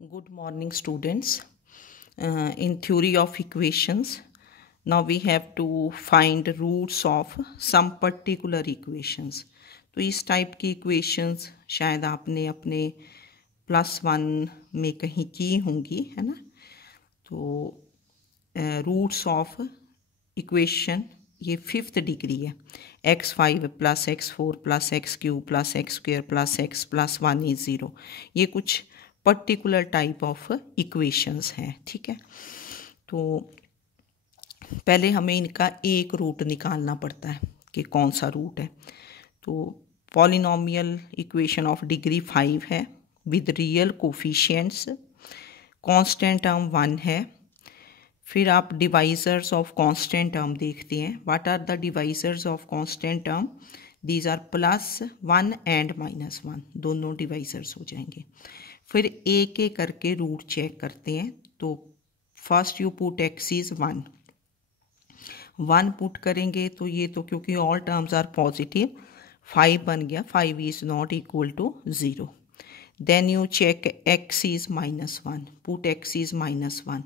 Good morning, students. In theory of equations, now we have to find roots of some particular equations. तो इस type की equations शायद आपने अपने +1 में कहीं की होंगी, है ना। तो रूट्स ऑफ इक्वेशन ये 5th डिग्री है। x5 + x4 + x³ + x² + x + 1 = 0। ये कुछ पर्टिकुलर टाइप ऑफ इक्वेशंस हैं, ठीक है। तो पहले हमें इनका एक रूट निकालना पड़ता है कि कौन सा रूट है। तो पॉलिनोमियल इक्वेशन ऑफ डिग्री 5 है with real coefficients, constant term 1 है। फिर आप डिवाइजर्स ऑफ कांस्टेंट टर्म देखते हैं। What are the divisors of constant term? These are +1 and -1, दोनों डिवाइजर्स हो जाएंगे। फिर एक एक करके रूट चेक करते हैं। तो first you put x is 1 put करेंगे तो ये तो क्योंकि ऑल टर्म्स आर पॉजिटिव 5 बन गया, 5 is not equal to 0। Then you check x is -1, put x is -1,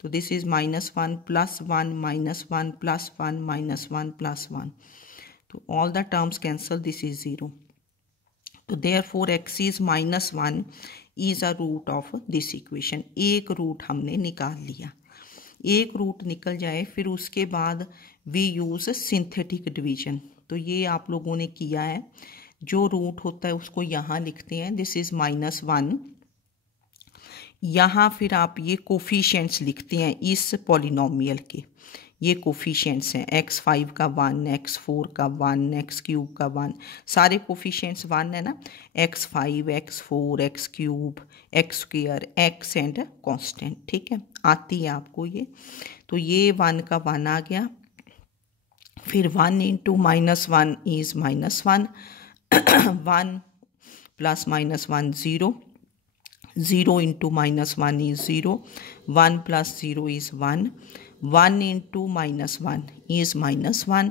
तो दिस इज -1 + 1 -1 + 1 -1 + 1, तो all the terms cancel, this is 0। तो therefore x is -1 is a root of this equation. एक root हमने निकाल लिया। एक रूट निकल जाए फिर उसके बाद वी यूज़ सिंथेटिक डिवीजन। तो ये आप लोगों ने किया है। जो रूट होता है उसको यहाँ लिखते हैं, दिस इज -1। यहाँ फिर आप ये कोफिशिएंट्स लिखते हैं इस पॉलिनोमियल के। ये कोफिशिएंट्स हैं, x5 का 1, x4 का 1, x³ का 1, सारे कोफिशिएंट्स 1 है ना। x5 x4 x³ x², x and constant, ठीक है, आती है आपको ये। तो ये 1 का 1 आ गया। फिर 1 × -1 इज -1 1 + -1 0, 0 × -1 is 0, 1 + 0 is 1, 1 × -1 is -1।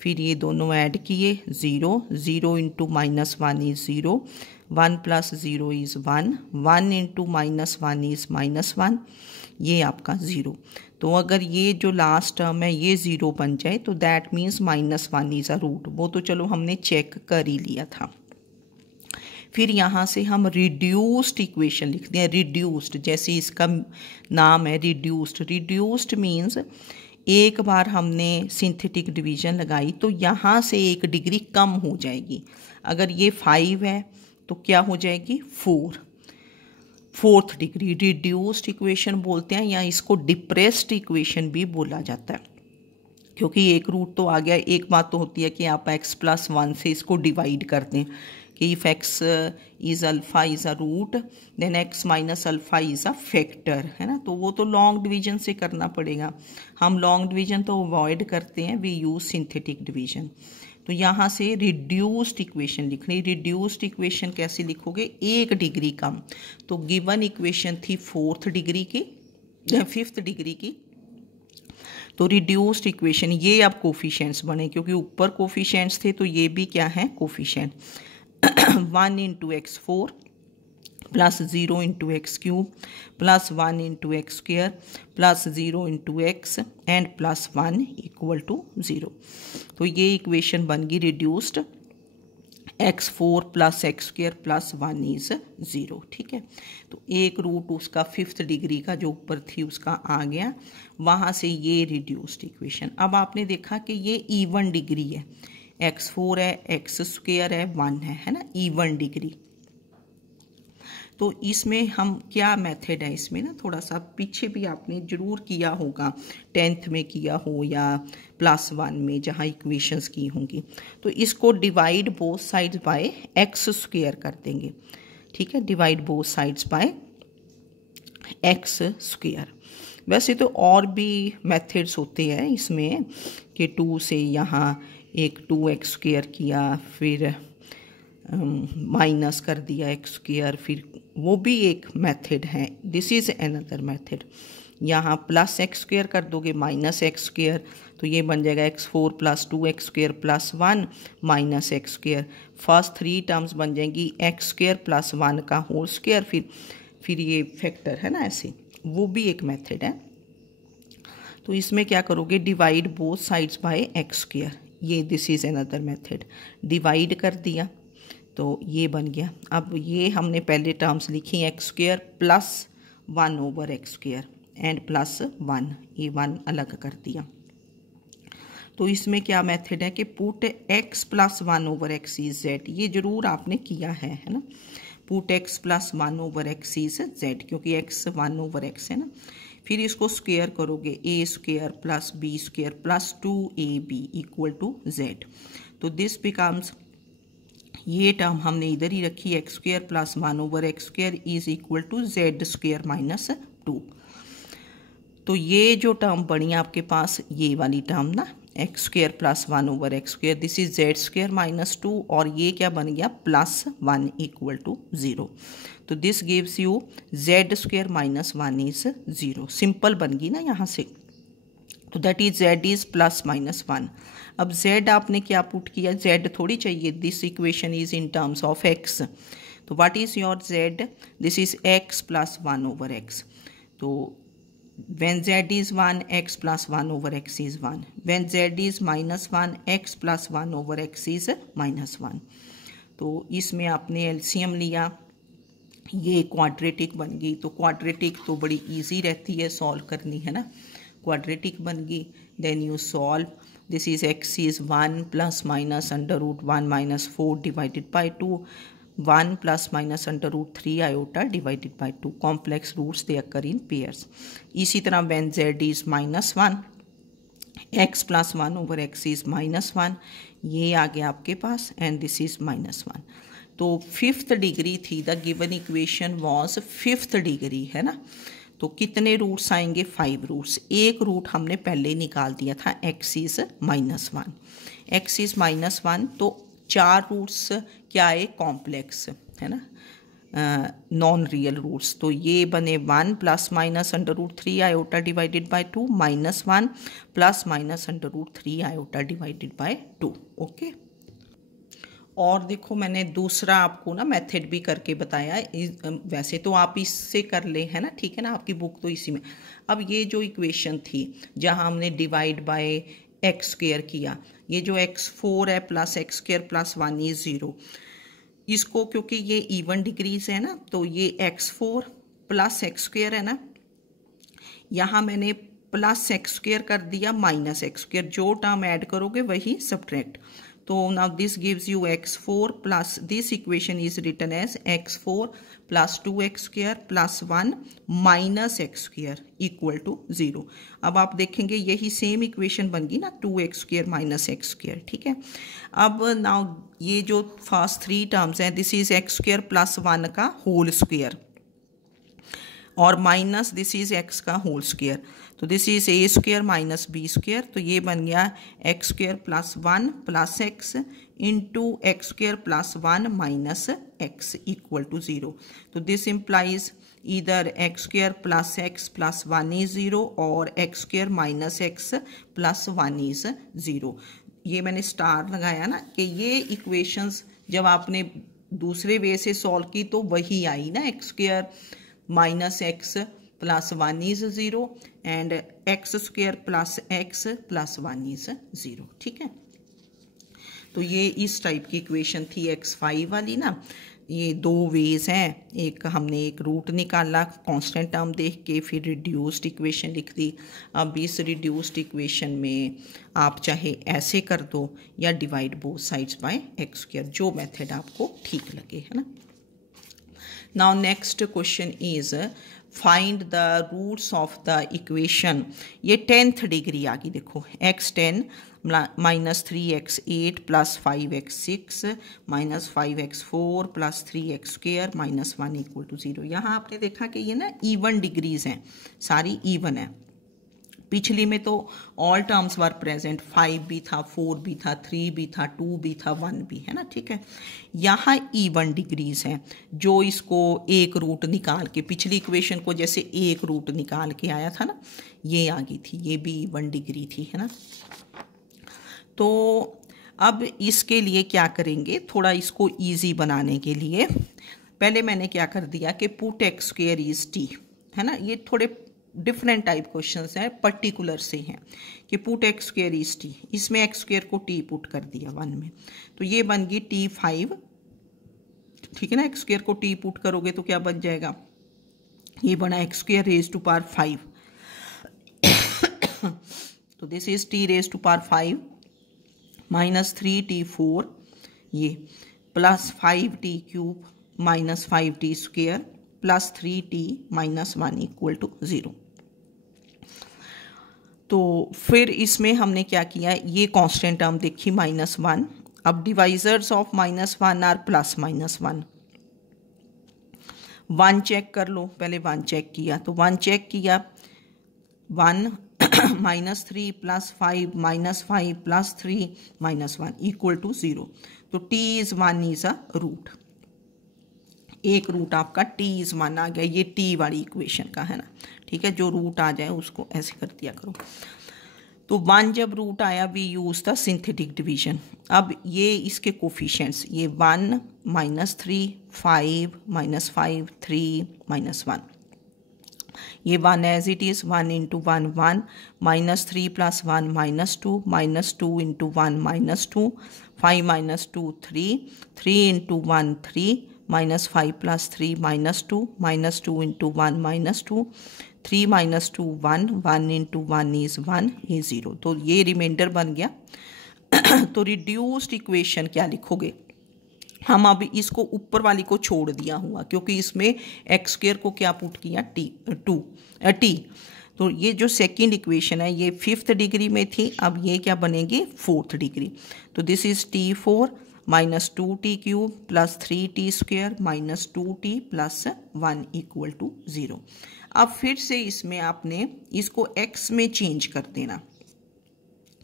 फिर ये दोनों ऐड किए, 0, 0 × -1 is 0, 1 + 0 is 1, 1 × -1 is -1, ये आपका 0। तो अगर ये जो लास्ट टर्म है ये 0 बन जाए तो that means -1 is a root. वो तो चलो हमने चेक कर ही लिया था। फिर यहाँ से हम रिड्यूस्ड इक्वेशन लिखते हैं। रिड्यूस्ड, जैसे इसका नाम है रिड्यूस्ड। रिड्यूस्ड मीन्स एक बार हमने सिंथेटिक डिवीजन लगाई तो यहाँ से 1 डिग्री कम हो जाएगी। अगर ये 5 है तो क्या हो जाएगी 4th डिग्री। रिड्यूस्ड इक्वेशन बोलते हैं, या इसको डिप्रेस्ड इक्वेशन भी बोला जाता है, क्योंकि एक रूट तो आ गया। एक बात तो होती है कि आप x + 1 से इसको डिवाइड कर दें कि if x is alpha is a root then x - alpha is a factor, है ना। तो वो तो लॉन्ग डिवीजन से करना पड़ेगा। हम लॉन्ग डिवीजन तो अवॉइड करते हैं, वी यूज़ सिंथेटिक डिवीजन। तो यहाँ से रिड्यूस्ड इक्वेशन लिखनी। रिड्यूस्ड इक्वेशन कैसे लिखोगे? 1 डिग्री कम। तो गिवन इक्वेशन थी 4th डिग्री की, 5th डिग्री की। तो रिड्यूस्ड इक्वेशन ये अब कोफिशिएंट्स बने, क्योंकि ऊपर कोफिशिएंट्स थे तो ये भी क्या है coefficient. 1 × x4 + 0 × x³ + 1 × x² + 0 × x and +1 = 0। तो ये इक्वेशन बन गई रिड्यूस्ड। x4 + x² + 1 इज़ 0, ठीक है। तो एक रूट उसका 5th डिग्री का जो ऊपर थी उसका आ गया, वहाँ से ये रिड्यूस्ड इक्वेशन। अब आपने देखा कि ये इवन डिग्री है, x4 है, x² है, 1 है ना, इवन डिग्री। तो इसमें हम क्या मेथड है इसमें ना, थोड़ा सा पीछे भी आपने ज़रूर किया होगा, 10th में किया हो या +1 में जहाँ इक्वेशंस की होंगी। तो इसको divide both sides bye x² कर देंगे, ठीक है। Divide both sides bye x²। वैसे तो और भी मेथड्स होते हैं इसमें कि 2 से यहाँ एक 2x² किया, फिर माइनस कर दिया x², फिर वो भी एक मेथड है। This is another method. यहाँ +x² कर दोगे -x², तो ये बन जाएगा x4 + 2x² + 1 -x²। First 3 terms बन जाएंगी x² + 1 का होल स्क्वायर, फिर फिर ये फैक्टर है ना ऐसे, वो भी एक मेथड है। तो इसमें क्या करोगे, divide both sides by X square, ये this is another method. Divide कर दिया तो ये बन गया। अब ये हमने पहले टर्म्स लिखी x square plus 1 over x square and plus 1, ये 1 अलग कर दिया। तो इसमें क्या मेथड है कि put x plus 1 over x is z, ये जरूर आपने किया है ना। Put x plus 1 over x is z, क्योंकि x 1 ओवर एक्स है ना। फिर इसको स्क्वायर करोगे, a square plus b square plus 2ab equal to z. तो दिस बिकम्स, ये टर्म हमने इधर ही रखी, x square plus 1 over x square is equal to z square minus 2। तो ये जो टर्म बनी आपके पास, ये वाली टर्म ना, x square plus 1 over x square, this is Z square minus 2, और ये क्या बन गया, प्लस 1 इक्वल टू 0। तो this gives you z square minus 1 is 0। Simple बन गई ना यहाँ से। तो that is z is plus minus 1। अब जेड आपने क्या पुट किया, जेड थोड़ी चाहिए, this equation is in terms of X. तो what is your Z, this is X plus 1 over X. तो when z is 1, x plus 1 over x is 1. When z is minus 1, x plus 1 over x is minus 1. तो इसमें आपने LCM लिया, ये quadratic बन गई। तो क्वाड्रेटिक तो बड़ी इजी रहती है सॉल्व करनी, है ना। क्वाड्रेटिक बन गई, then you solve, this is x is 1 plus minus under root 1 minus 4 divided by 2, 1 plus minus under root 3 iota divided by 2। Complex roots they occur in pairs. इसी तरह when z is minus 1, x plus 1 over x is minus 1, ये आ गया आपके पास, and this is minus 1। तो 5th degree थी, the given equation was 5th degree, है ना। तो कितने रूट्स आएंगे, 5 रूट्स। एक रूट हमने पहले ही निकाल दिया था, x is minus 1, x is minus 1। तो 4 रूट्स क्या है, कॉम्प्लेक्स, है ना, नॉन रियल रूट्स। तो ये बने 1 plus minus under root 3 iota divided by 2, minus 1 plus minus under root 3 iota divided by 2। Okay. और देखो मैंने दूसरा आपको ना मेथड भी करके बताया, वैसे तो आप इससे कर ले, है ना, ठीक है ना, आपकी बुक तो इसी में। अब ये जो इक्वेशन थी जहाँ हमने डिवाइड बाय एक्स स्क्वायर किया, ये जो x4 है plus x square plus 1 is 0, इसको क्योंकि ये इवन डिग्रीज है ना, तो ये x4 प्लस एक्स स्क्वायर है ना, यहाँ मैंने प्लस एक्स स्क्वायर कर दिया माइनस एक्स स्क्वायर, जो टर्म ऐड करोगे वही सब्ट्रैक्ट। तो now this gives you x4 plus, this equation is written as x4 plus 2x square plus 1 minus x square equal to 0। अब आप देखेंगे यही सेम इक्वेशन बन गई ना, 2x square minus x square, ठीक है। अब नाउ ये जो फर्स्ट 3 टर्म्स हैं, this is x square plus 1 का होल स्क्वायर और माइनस दिस इज एक्स का होल स्क्वायर। तो this is a square minus b square, तो ये बन गया x square plus 1 plus x into x square plus 1 minus x equal to 0। तो this implies इधर x square plus x plus 1 is 0 और x square minus x plus 1 is 0। ये मैंने star लगाया ना कि ये इक्वेशंस जब आपने दूसरे वे से सॉल्व की तो वही आई ना, x square minus x plus 1 is 0 and x square plus x plus 1 is 0, ठीक है। तो ये इस टाइप की इक्वेशन थी x5 वाली ना। ये 2 वेज हैं, एक हमने एक रूट निकाला कांस्टेंट टर्म देख के, फिर रिड्यूस्ड इक्वेशन लिख दी। अब इस रिड्यूस्ड इक्वेशन में आप चाहे ऐसे कर दो या divide both sides by X square, जो मेथड आपको ठीक लगे, है ना। Now next question is find the roots of the equation। ये 10th डिग्री आ गई, देखो x10 minus 3x8 plus 5x6 minus 5x4 plus 3x square minus 1 equal to 0। यहाँ आपने देखा कि ये ना इवन डिग्रीज हैं, सारी इवन है। पिछली में तो ऑल टर्म्स वर प्रेजेंट, 5 भी था, 4 भी था, 3 भी था, 2 भी था, 1 भी, है ना, ठीक है। यहाँ इवन डिग्रीज हैं, जो इसको एक रूट निकाल के, पिछली इक्वेशन को जैसे एक रूट निकाल के आया था ना, ये आ गई थी, ये भी इवन डिग्री थी, है ना। तो अब इसके लिए क्या करेंगे, थोड़ा इसको इजी बनाने के लिए पहले मैंने क्या कर दिया कि put x square is T, है ना। ये थोड़े डिफरेंट टाइप क्वेश्चंस हैं, पर्टिकुलर से हैं कि put x square is T, इसमें एक्स स्क्वेयर को टी पुट कर दिया 1 में, तो ये बन गई T5, ठीक है ना। एक्स स्क्वेयर को टी पुट करोगे तो क्या बन जाएगा, ये बना x square raise to power 5, तो this is T raise to power 5 minus 3T4, ये plus 5T cube minus 5T square plus 3T minus 1 equal to 0। तो फिर इसमें हमने क्या किया, ये कांस्टेंट टर्म देखी -1। अब डिवाइजर्स ऑफ -1 आर +-1। 1 चेक कर लो, पहले 1 चेक किया, तो 1 चेक किया, 1 -3 + 5 -5 + 3 -1 इक्वल टू 0। तो T is 1 is a root, एक रूट आपका T इज़ 1 आ गया, ये T वाली इक्वेशन का है ना, ठीक है। जो रूट आ जाए उसको ऐसे कर दिया करो। तो 1 जब रूट आया we use the synthetic division. अब ये इसके कोफिशिएंट्स, ये 1 -3 5 -5 3 -1, ये 1 एज इट इज़, 1 × 1 1 -3 + 1 -2 -2 × 1 -2 5 - 2 3 3 × 1 3 -5 + 3 -2 -2 × 1 -2 3 - 2 1 1 × 1 इज़ 1, ये 0। तो ये रिमाइंडर बन गया। तो रिड्यूस्ड इक्वेशन क्या लिखोगे, हम अब इसको ऊपर वाली को छोड़ दिया हुआ, क्योंकि इसमें एक्स स्क्वेयर को क्या पुट किया, टी। तो ये जो सेकंड इक्वेशन है ये 5th डिग्री में थी, अब ये क्या बनेगी 4th डिग्री। तो this is T4 -2T cube plus 3T square minus 2T + 1 equal to 0। अब फिर से इसमें आपने इसको x में चेंज कर देना,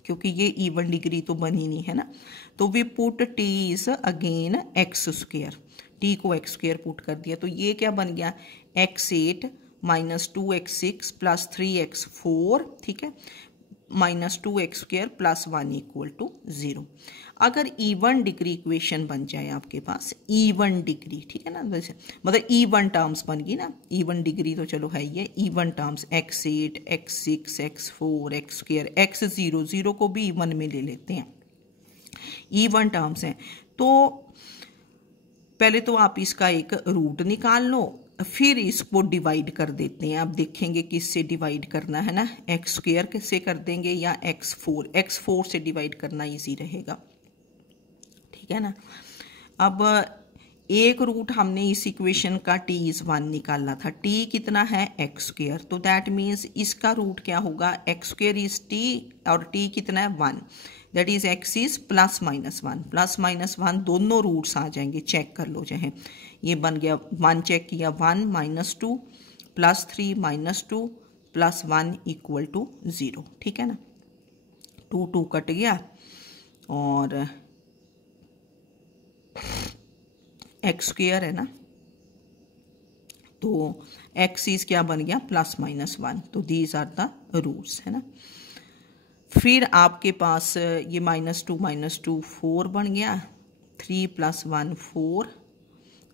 क्योंकि ये इवन डिग्री तो बनी नहीं है ना। तो we put T is again x square, T को एक्स स्क्वेयर पुट कर दिया, तो ये क्या बन गया x8 - 2x6 + 3x4, ठीक है, -2x² + 1 इक्वल टू 0। अगर इवन डिग्री इक्वेशन बन जाए आपके पास, इवन डिग्री, ठीक है ना, वैसे मतलब इवन टर्म्स बन गई ना, इवन डिग्री तो चलो है ये, even terms x8 x6 x4 x², x0 0 को भी इवन में ले लेते हैं, इवन टर्म्स हैं। तो पहले तो आप इसका एक रूट निकाल लो, फिर इसको डिवाइड कर देते हैं। अब देखेंगे किससे डिवाइड करना है ना, x² से कर देंगे या x4 से डिवाइड करना इजी रहेगा, ठीक है ना। अब एक रूट हमने इस इक्वेशन का T इज़ 1 निकालना था, T कितना है x², तो दैट मीन्स इसका रूट क्या होगा, x² इज T और T कितना है 1, दैट इज x इज +-1, +-1 दोनों रूट्स आ जाएंगे, चेक कर लो चाहे। ये बन गया 1 चेक किया, 1 -2 +3 -2 +1 इक्वल टू 0, ठीक है ना। 2 2 कट गया और x² है ना, तो x इज क्या बन गया +-1, तो दीज आर द रूट्स, है ना। फिर आपके पास ये -2 - 2 4 बन गया, 3 + 1 4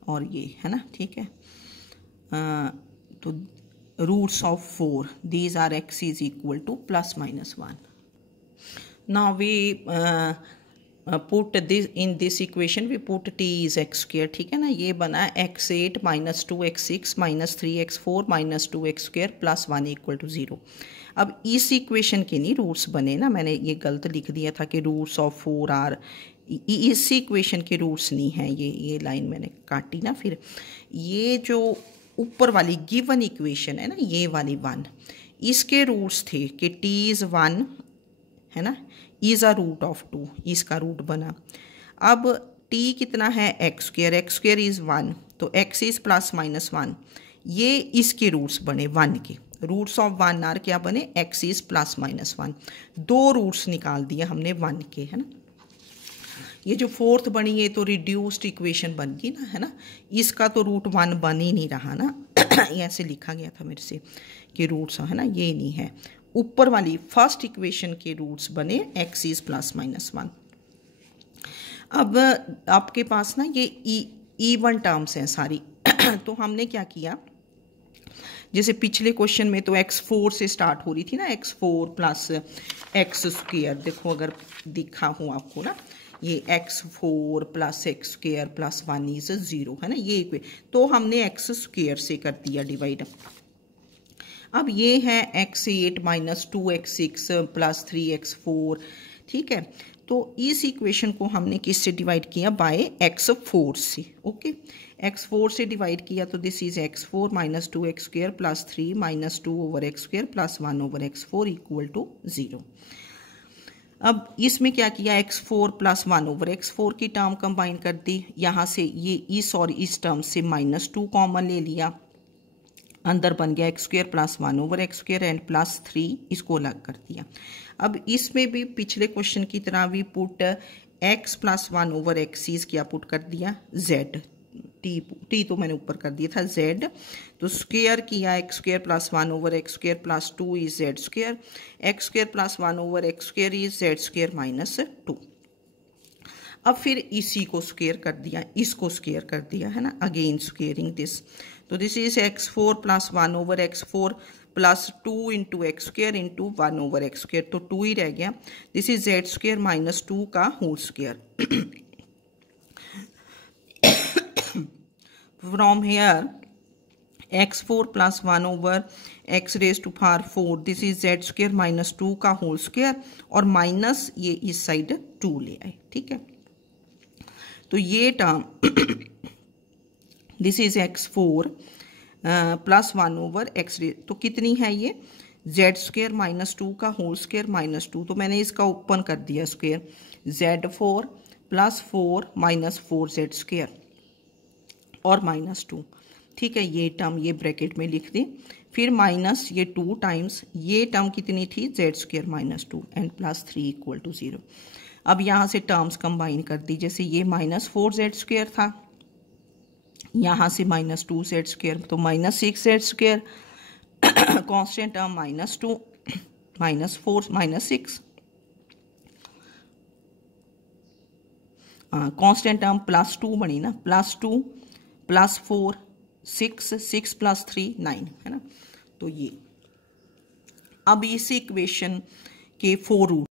और ये है ना, ठीक है। तो roots of 4, these are x is equal to +-1। Now we put this in this equation, we put T is x², ठीक है ना। ये बना x8 - 2x6 - 3x4 - 2x² + 1 equal to 0। अब इस इक्वेशन के नहीं रूट्स बने ना, मैंने ये गलत लिख दिया था कि रूट्स ऑफ 4 आर, इस इक्वेशन के रूट्स नहीं हैं, ये लाइन मैंने काटी ना। फिर ये जो ऊपर वाली गिवन इक्वेशन है ना, ये वाली 1, इसके रूट्स थे कि T इज़ 1 है ना, इज़ अ रूट ऑफ 2, इसका रूट बना। अब T कितना है x² इज़ 1, तो x इज़ +-1, ये इसके रूट्स बने 1 के, रूट्स ऑफ 1 आर क्या बने, x इज़ +-1, 2 रूट्स निकाल दिए हमने 1 के, है ना। ये जो 4th बनी है तो रिड्यूस्ड इक्वेशन बन गई ना, है ना। इसका तो रूट 1 बन ही नहीं रहा ना, ऐसे लिखा गया था मेरे से कि रूट्स है ना, ये नहीं है। ऊपर वाली फर्स्ट इक्वेशन के रूट्स बने x इज +-1। अब आपके पास ना ये इवन टर्म्स हैं सारी। तो हमने क्या किया, जैसे पिछले क्वेश्चन में तो x4 से स्टार्ट हो रही थी ना, x4 प्लस एक्स स्क्वेयर, देखो अगर दिखा हो आपको ना, ये x4 plus x square plus 1 is 0 है ना, ये तो हमने एक्स स्क्वेयर से कर दिया डिवाइड। अब ये है x8 minus 2x6 plus 3x4, ठीक है। तो इस इक्वेशन को हमने किससे डिवाइड किया, बाय x4 से। ओके, x4 से डिवाइड किया तो this is x4 minus 2x square plus 3 minus 2 over x square plus 1 over x4 equal to 0। अब इसमें क्या किया, x4 प्लस 1 ओवर x4 की टर्म कंबाइन कर दी, यहाँ से ये इस टर्म से -2 कॉमन ले लिया, अंदर बन गया x square plus 1 over x square and plus 3, इसको अलग कर दिया। अब इसमें भी पिछले क्वेश्चन की तरह भी put x plus 1 over x is क्या पुट कर दिया, z, टी तो मैंने ऊपर कर दिया था z, तो स्क्वेयर किया x square plus 1 over x square plus 2 is z square, x square plus 1 over x square is z square minus 2। अब फिर इसी को स्क्वेयर कर दिया, इसको स्क्वेयर कर दिया है ना, अगेन स्क्वेयरिंग दिस, तो this is x4 plus 1 over x4 plus 2 into x square into 1 over x square, तो 2 ही रह गया, this is z square minus 2 का whole square. From here x4 plus 1 over x raise to power 4, this is z square minus 2 का whole square, और minus ये इस side 2 ले आए, ठीक है। तो ये term this is x4 plus 1 over x raise, तो कितनी है ये, जेड स्क्वेयर माइनस 2 का होल स्क्वेयर माइनस 2, तो मैंने इसका ओपन कर दिया square, z4 plus 4 minus 4 Z square और माइनस 2, ठीक है। ये टर्म ये ब्रैकेट में लिख दें, फिर माइनस ये 2 टाइम्स ये टर्म कितनी थी, z square minus 2 and plus 3 equal to 0। अब यहाँ से टर्म्स कंबाइन कर दी, जैसे ये माइनस 4 जेड स्क्वेयर था, यहाँ से माइनस 2 जेड स्क्वेयर, तो minus 6 Z square, constant term minus 2 minus 4 minus 6, constant term plus 2 बनी ना, प्लस 2 प्लस 4 6 प्लस 3 9 है ना। तो ये अब इस इक्वेशन के 4 रूट